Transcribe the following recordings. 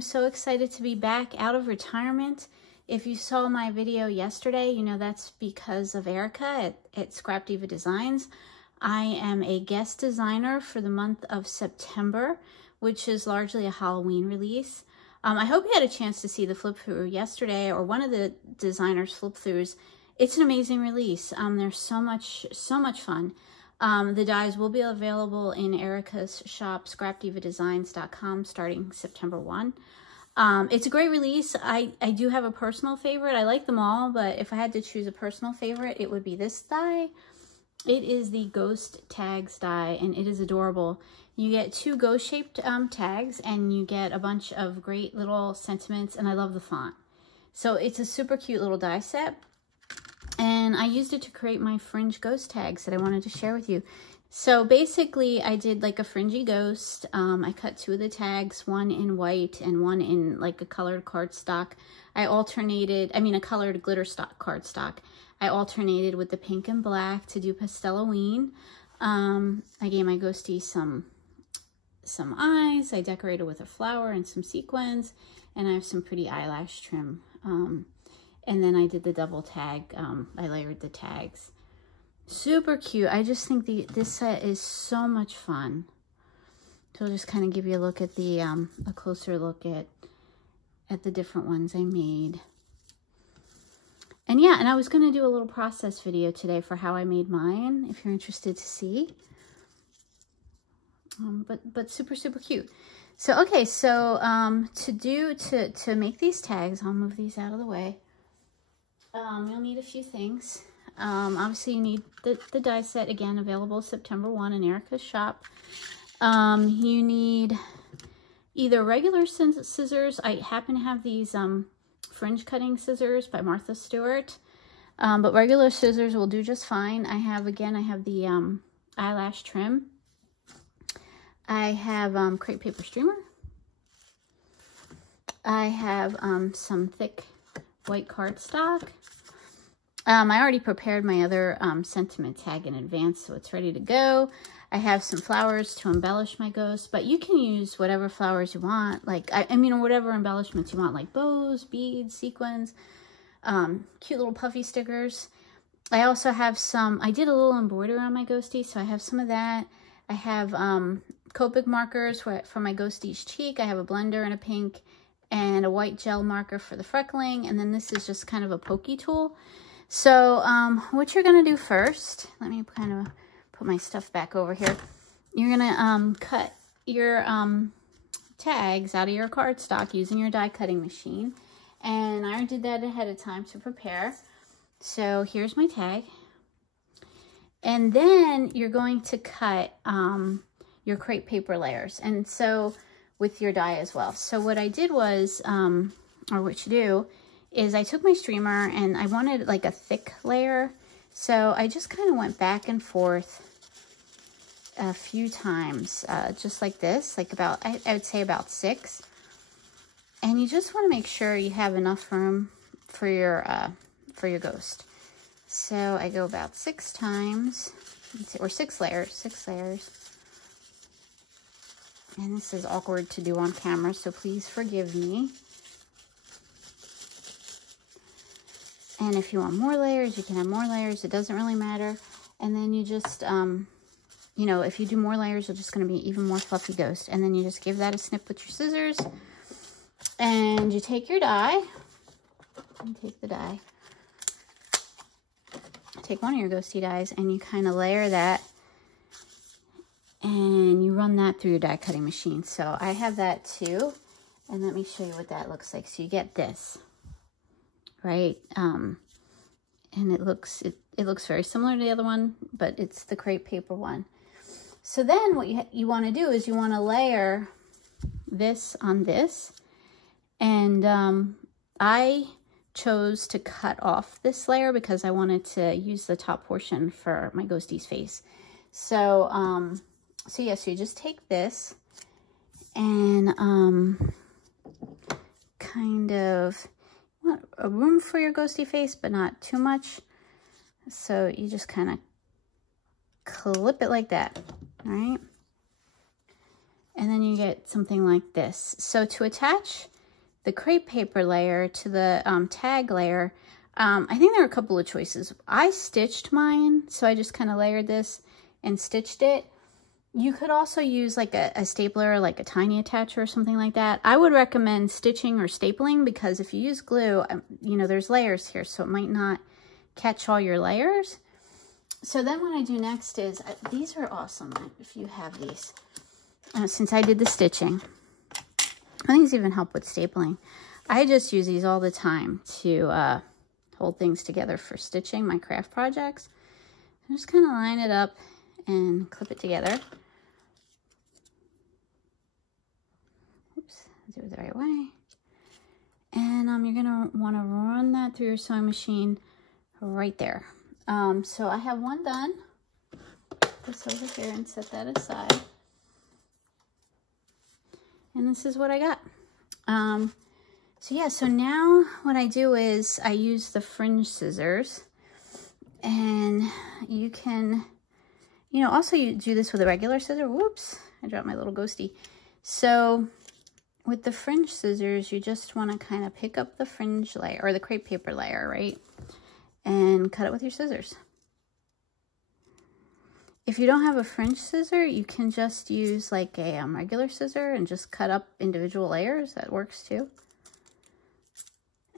So excited to be back out of retirement. If you saw my video yesterday, you know that's because of Erica at Scrap Diva Designs. I am a guest designer for the month of September, which is largely a Halloween release. I hope you had a chance to see the flip through yesterday, or one of the designers' flip throughs. It's an amazing release. They're so much fun. The dies will be available in Erica's shop, scrapdivadesigns.com, starting September 1. It's a great release. I do have a personal favorite. I like them all, but if I had to choose a personal favorite, it would be this die. It is the Ghost Tags die, and it is adorable. You get 2 ghost-shaped tags, and you get a bunch of great little sentiments, and I love the font. So it's a super cute little die set, and I used it to create my fringe ghost tags that I wanted to share with you. So basically, I did like a fringy ghost. I cut 2 of the tags, one in white and one in like a colored cardstock. I alternated, a colored glitter stock cardstock. I alternated with the pink and black to do Pasteloween. I gave my ghostie some eyes. I decorated with a flower and some sequins, and I have some pretty eyelash trim. And then I did the double tag. I layered the tags. Super cute. I just think this set is so much fun. So I'll just kind of give you a look at the a closer look at the different ones I made. And yeah, and I was going to do a little process video today for how I made mine, if you're interested to see. But super cute. So okay, so to make these tags, I'll move these out of the way. You'll need a few things. Obviously you need the die set, again, available September 1 in Erica's shop. You need either regular scissors. I happen to have these fringe cutting scissors by Martha Stewart, but regular scissors will do just fine. I have the eyelash trim. I have crepe paper streamer. I have some thick white cardstock. I already prepared my other sentiment tag in advance, so it's ready to go. I have some flowers to embellish my ghost, but you can use whatever flowers you want, like, whatever embellishments you want, like bows, beads, sequins, cute little puffy stickers. I also have I did a little embroidery on my ghostie, so I have some of that. I have Copic markers for my ghostie's cheek. I have a blender and a pink and a white gel marker for the freckling, and then this is just kind of a pokey tool. So what you're going to do first, let me kind of put my stuff back over here. You're going to cut your tags out of your cardstock using your die cutting machine. And I already did that ahead of time to prepare. So here's my tag. And then you're going to cut your crepe paper layers. And so with your die as well. So what I did was, or what you do, is I took my streamer and I wanted like a thick layer. So I just kind of went back and forth a few times, just like this, like about, I would say about 6. And you just want to make sure you have enough room for your ghost. So I go about 6 times, or 6 layers. And this is awkward to do on camera, so please forgive me. And if you want more layers, you can have more layers. It doesn't really matter. And then you just, if you do more layers, you're just going to be even more fluffy ghost. And then you just give that a snip with your scissors. And you take your die. And take the die. Take one of your ghosty dies and you kind of layer that. And you run that through your die cutting machine. So I have that too. And let me show you what that looks like. So you get this. Right, and it looks very similar to the other one, but it's the crepe paper one. So then what you want to do is you want to layer this on this, and I chose to cut off this layer because I wanted to use the top portion for my ghostie's face. So, so yeah, so you just take this and kind of want a room for your ghosty face, but not too much. So you just kind of clip it like that, all right? And then you get something like this. So to attach the crepe paper layer to the tag layer, I think there are a couple of choices. I stitched mine, so I just kind of layered this and stitched it. You could also use like a stapler, like a tiny attacher or something like that. I would recommend stitching or stapling because if you use glue, you know, there's layers here, so it might not catch all your layers. So then what I do next is, these are awesome if you have these. Since I did the stitching, I think these even help with stapling. I just use these all the time to hold things together for stitching my craft projects. I just kind of line it up and clip it together. Oops, do it the right way. And you're gonna want to run that through your sewing machine right there. So I have one done. Put this over here and set that aside. And this is what I got. So yeah, so now what I do is I use the fringe scissors, and you can, you know, also you do this with a regular scissor. Whoops, I dropped my little ghosty. So with the fringe scissors, you just want to kind of pick up the fringe layer or the crepe paper layer, right? And cut it with your scissors. If you don't have a fringe scissor, you can just use like a regular scissor and just cut up individual layers. That works too.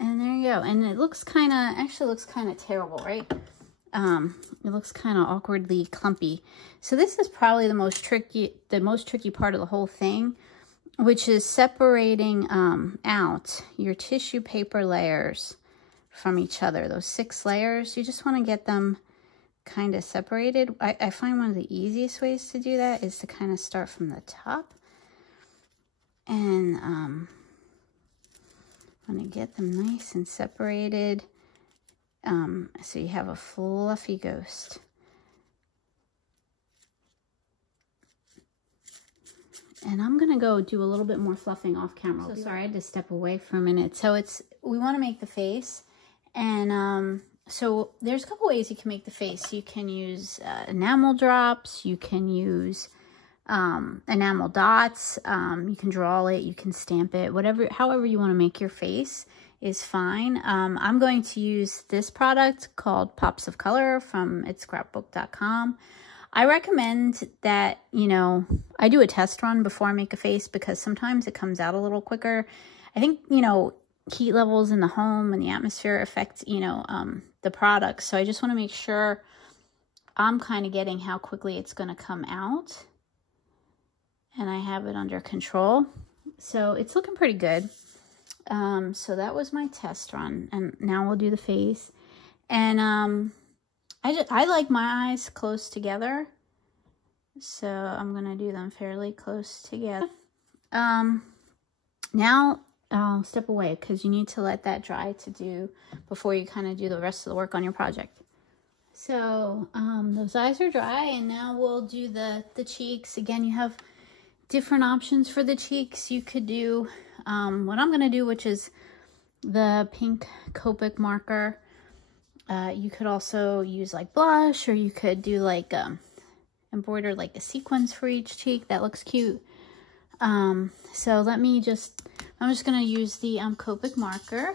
And there you go. And it looks kind of, actually looks kind of terrible, right? It looks kind of awkwardly clumpy. So this is probably the most tricky part of the whole thing, which is separating out your tissue paper layers from each other. Those 6 layers, you just want to get them kind of separated. I find one of the easiest ways to do that is to kind of start from the top and want to get them nice and separated, so you have a fluffy ghost. And I'm gonna go do a little bit more fluffing off camera. So sorry, I had to step away for a minute. So we want to make the face, and so there's a couple ways you can make the face. You can use enamel drops, you can use enamel dots, you can draw it, you can stamp it, however you want to make your face is fine. I'm going to use this product called Pops of Color from itscrapbook.com. I recommend that, you know, I do a test run before I make a face because sometimes it comes out a little quicker. I think, you know, heat levels in the home and the atmosphere affect, you know, the product. So I just want to make sure I'm kind of getting how quickly it's going to come out. And I have it under control. So it's looking pretty good. So that was my test run. And now we'll do the face. And I like my eyes close together. So I'm going to do them fairly close together. Now I'll step away because you need to let that dry before you kind of do the rest of the work on your project. So those eyes are dry, and now we'll do the cheeks. Again, you have different options for the cheeks. You could do what I'm going to do, which is the pink Copic marker. You could also use like blush, or you could do like embroider like a sequins for each cheek. That looks cute. So I'm just going to use the Copic marker.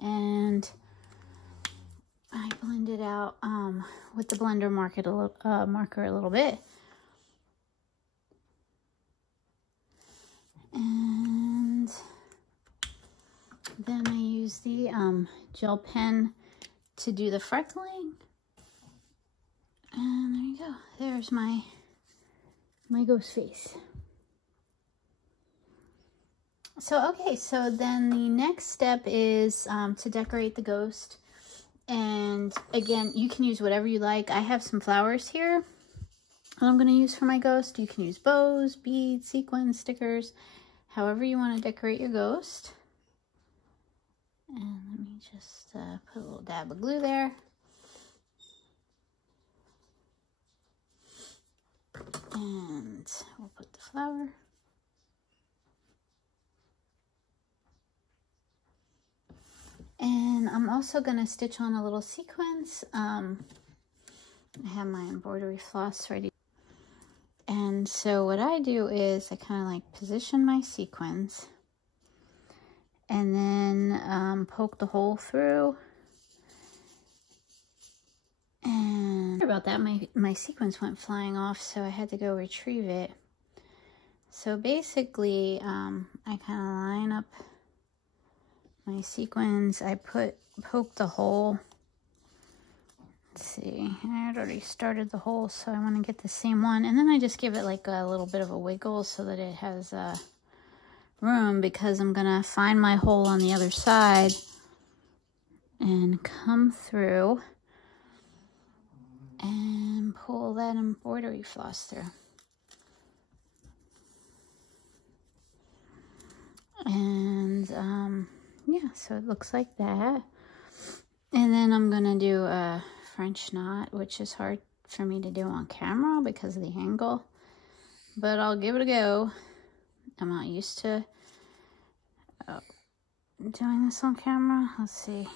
And I blend it out with the blender marker a little bit. And then I use the gel pen to do the freckling. And there you go. There's my ghost face. So, okay, so then the next step is to decorate the ghost. And again, you can use whatever you like. I have some flowers here that I'm going to use for my ghost. You can use bows, beads, sequins, stickers. however you want to decorate your ghost. And let me just put a little dab of glue there. And we'll put the flower. And I'm also going to stitch on a little sequence. I have my embroidery floss ready. And so what I do is I kind of like position my sequins and then poke the hole through. And sorry about that, my sequence went flying off, so I had to go retrieve it. So basically, I kind of line up my sequins. I poke the hole. Let's see, I had already started the hole, so I want to get the same one. And then I just give it like a little bit of a wiggle so that it has room, because I'm going to find my hole on the other side and come through and pull that embroidery floss through. And yeah, so it looks like that. And then I'm going to do a French knot, which is hard for me to do on camera because of the angle, but I'll give it a go. I'm not used to doing this on camera. Let's see.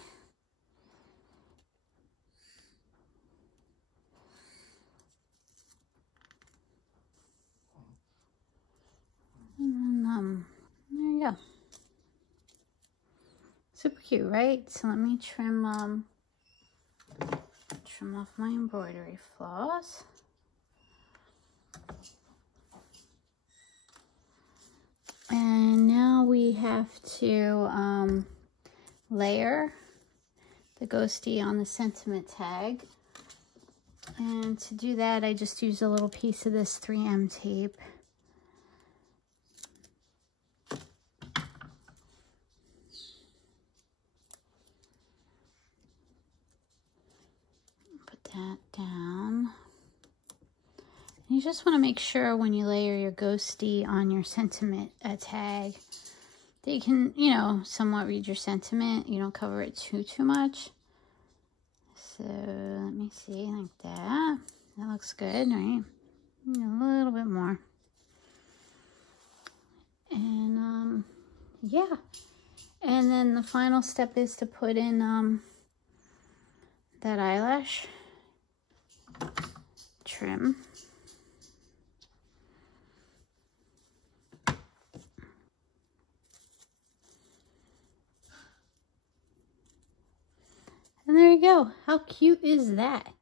And then, there you go. Super cute, right? So let me trim off my embroidery floss. And now we have to layer the ghostie on the sentiment tag. And to do that, I just use a little piece of this 3M tape. That down. You just want to make sure when you layer your ghostie on your sentiment tag that you can, you know, somewhat read your sentiment. You don't cover it too much. So let me see, like that. That looks good, right? A little bit more. And yeah. And then the final step is to put in that eyelash trim. And there you go. How cute is that?